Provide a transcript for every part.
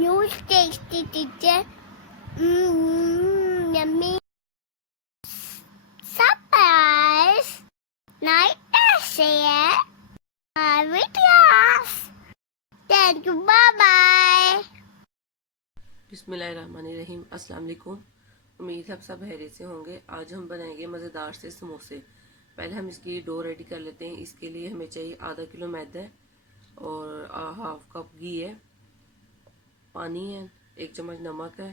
Huge tasty teacher. Yummy. Surprise. Night share. Videos. Thank you. Bye bye. बिस्मिल्लाहिर्रहमानिर्रहीम। अस्सलाम वालेकुम। उम्मीद है आप सब खैरियत से होंगे। आज हम बनाएंगे मज़ेदार से समोसे। पहले हम इसकी डो रेडी कर लेते हैं। इसके लिए हमें चाहिए आधा किलो मैदा और हाफ कप घी है, पानी है, 1 चम्मच नमक है,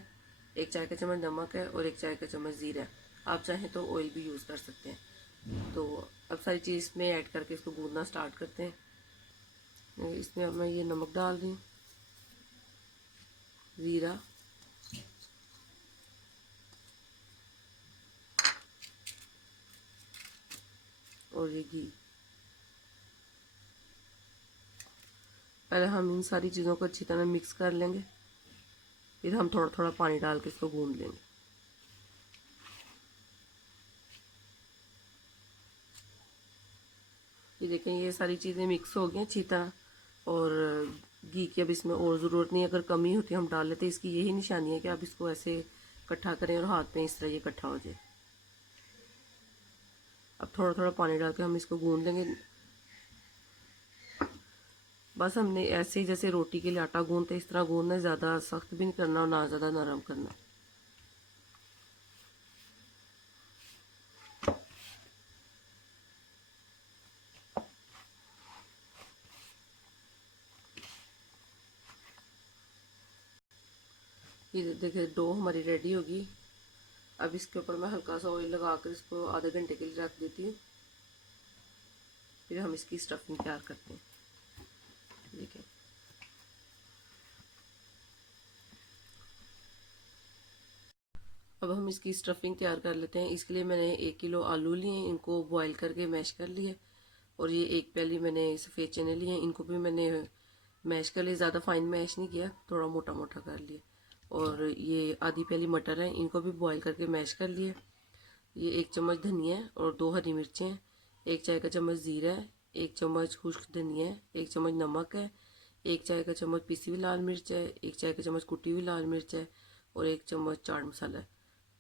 1 चाय का चम्मच नमक है और 1 चाय का चम्मच ज़ीरा है। आप चाहें तो ऑयल भी यूज़ कर सकते हैं। तो अब सारी चीज़ इसमें ऐड करके इसको गूंदना स्टार्ट करते हैं। इसमें अब मैं ये नमक डाल रही हूँ, ज़ीरा और ये घी। पहले हम इन सारी चीज़ों को अच्छी तरह मिक्स कर लेंगे, फिर हम थोड़ा थोड़ा पानी डाल के इसको गूंद लेंगे। ये देखें, ये सारी चीज़ें मिक्स हो गई अच्छी तरह और घी की अब इसमें और ज़रूरत नहीं है। अगर कमी होती है हम डाल लेते हैं। इसकी यही निशानी है कि आप इसको ऐसे इकट्ठा करें और हाथ में इस तरह ये इकट्ठा हो जाए। अब थोड़ा थोड़ा पानी डाल के हम इसको गूंद लेंगे। बस हमने ऐसे ही जैसे रोटी के लिए आटा गूंदते इस तरह गूंदना है। ज़्यादा सख्त भी नहीं करना और ना ज़्यादा नरम करना। ये देखिए डो हमारी रेडी होगी। अब इसके ऊपर मैं हल्का सा ऑयल लगा कर इसको आधे घंटे के लिए रख देती हूँ। फिर हम इसकी स्टफिंग तैयार करते हैं। देखिए, अब हम इसकी स्टफिंग तैयार कर लेते हैं। इसके लिए मैंने 1 किलो आलू लिए हैं, इनको बॉईल करके मैश कर लिए। और ये 1 प्याली मैंने सफ़ेद चने लिए हैं, इनको भी मैंने मैश कर लिया। ज़्यादा फाइन मैश नहीं किया, थोड़ा मोटा मोटा कर लिया। और ये आधी प्याली मटर है, इनको भी बॉईल करके मैश कर लिए। ये 1 चम्मच धनिया है और 2 हरी मिर्चें, 1 चाय का चम्मच ज़ीरा है, 1 चम्मच खुश्क धनिया है, 1 चम्मच नमक है, 1 चाय का चम्मच पिसी हुई लाल मिर्च है, 1 चाय का चम्मच कुटी हुई लाल मिर्च है और 1 चम्मच चाट मसाला है।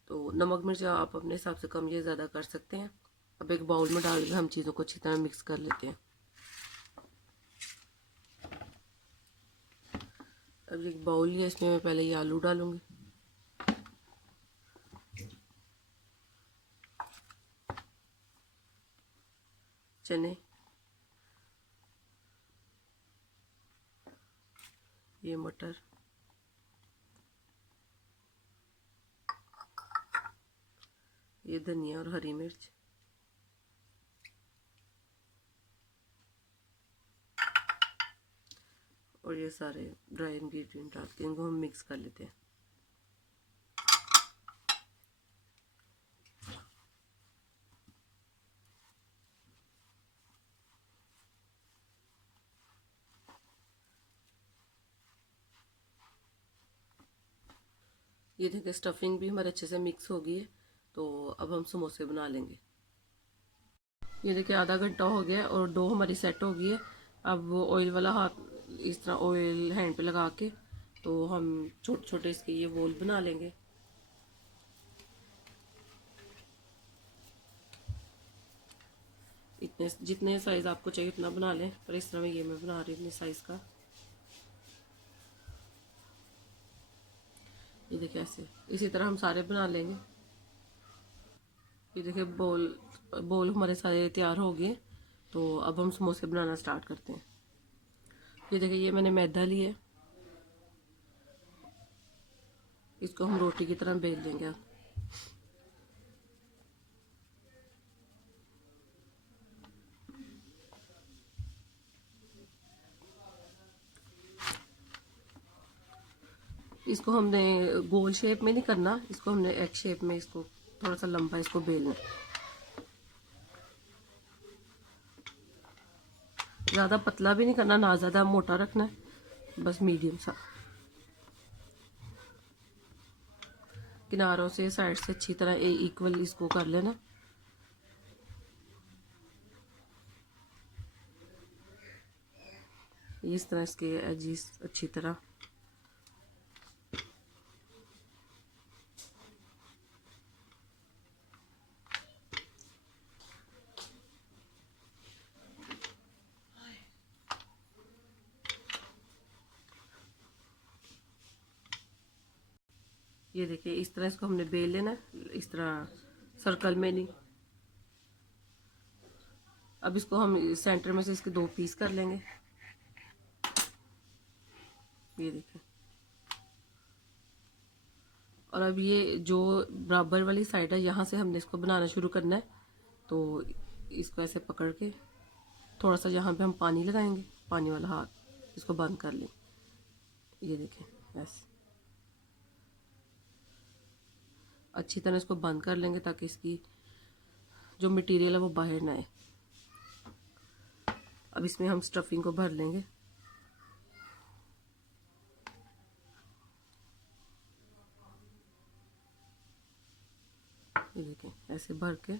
तो नमक मिर्च आप अपने हिसाब से कम या ज़्यादा कर सकते हैं। अब एक बाउल में डाल के हम चीज़ों को अच्छी तरह मिक्स कर लेते हैं। अब एक बाउल लिया, इसमें मैं पहले ये आलू डालूंगी, चने, ये मटर, ये धनिया और हरी मिर्च, और ये सारे ड्राई इंग्रेडिएंट डाल के इनको हम मिक्स कर लेते हैं। ये देखिए स्टफिंग भी हमारे अच्छे से मिक्स हो गई है। तो अब हम समोसे बना लेंगे। ये देखिए आधा घंटा हो गया है और डो हमारी सेट हो गई है। अब वो ऑयल वाला हाथ इस तरह ऑयल हैंड पे लगा के तो हम छोटे छोटे इसके ये बोल बना लेंगे। इतने जितने साइज़ आपको चाहिए उतना बना लें, पर इस तरह ये मैं बना रही हूँ इतने साइज़ का। ये देखिए ऐसे इसी तरह हम सारे बना लेंगे। ये देखिए बोल हमारे सारे तैयार हो गए। तो अब हम समोसे बनाना स्टार्ट करते हैं। ये देखिए ये मैंने मैदा लिया है, इसको हम रोटी की तरह बेल लेंगे। इसको हमने गोल शेप में नहीं करना, इसको हमने एग शेप में, इसको थोड़ा सा लंबा इसको बेलना। ज़्यादा पतला भी नहीं करना, ना ज़्यादा मोटा रखना है, बस मीडियम सा। किनारों से साइड से अच्छी तरह इक्वल इसको कर लेना। इस तरह इसके एजिस अच्छी तरह ये देखिए इस तरह इसको हमने बेल लेना है, इस तरह सर्कल में नहीं। अब इसको हम सेंटर में से इसके 2 पीस कर लेंगे। ये देखिए। और अब ये जो बराबर वाली साइड है यहाँ से हमने इसको बनाना शुरू करना है। तो इसको ऐसे पकड़ के थोड़ा सा यहाँ पे हम पानी लगाएंगे, पानी वाला हाथ, इसको बंद कर लेंगे। ये देखें ऐसे अच्छी तरह इसको बंद कर लेंगे ताकि इसकी जो मटेरियल है वो बाहर ना आए। अब इसमें हम स्टफिंग को भर लेंगे। ये देखें ऐसे भर के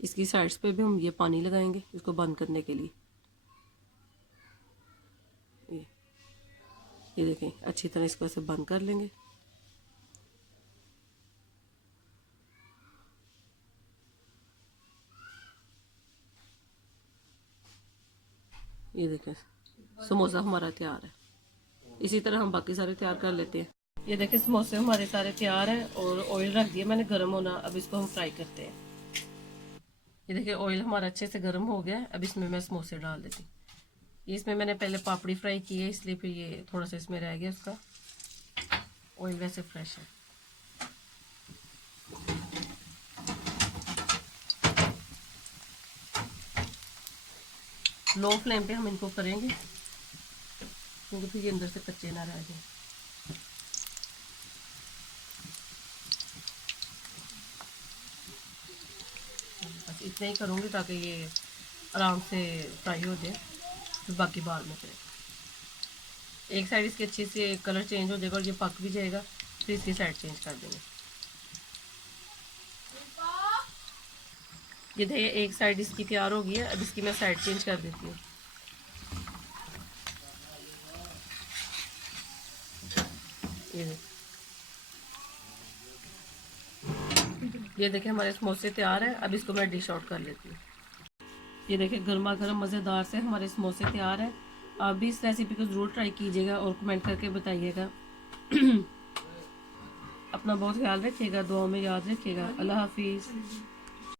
इसकी साइड्स पे भी हम ये पानी लगाएंगे इसको बंद करने के लिए। ये देखें अच्छी तरह इसको ऐसे बंद कर लेंगे। ये देखें समोसा हमारा तैयार है। इसी तरह हम बाकी सारे तैयार कर लेते हैं। ये देखें समोसे हमारे सारे तैयार हैं और ऑयल रख दिया मैंने गर्म होना। अब इसको हम फ्राई करते हैं। ये देखिए ऑयल हमारा अच्छे से गर्म हो गया है। अब इसमें मैं समोसे डाल देती हूँ। ये इसमें मैंने पहले पापड़ी फ्राई की है इसलिए फिर ये थोड़ा सा इसमें रह गया उसका। ऑयल वैसे फ्रेश है। लो फ्लेम पे हम इनको करेंगे क्योंकि फिर ये अंदर से कच्चे ना रह जाए। बस इतना ही करूँगी ताकि ये आराम से फ्राई हो जाए, फिर बाकी बाद में करें। एक साइड इसकी अच्छे से कलर चेंज हो जाएगा और ये पक भी जाएगा, फिर इसकी साइड चेंज कर देंगे। ये देखिए एक साइड इसकी तैयार हो गई है। अब इसकी मैं साइड चेंज कर देती हूँ। ये देखिए हमारे समोसे तैयार है। अब इसको मैं डिश आउट कर लेती हूँ। ये देखिए गर्मा गर्म मज़ेदार से हमारे समोसे तैयार है। आप भी इस रेसिपी को ज़रूर ट्राई कीजिएगा और कमेंट करके बताइएगा। अपना बहुत ख्याल रखिएगा, दुआ में याद रखिएगा। अल्लाह हाफिज़।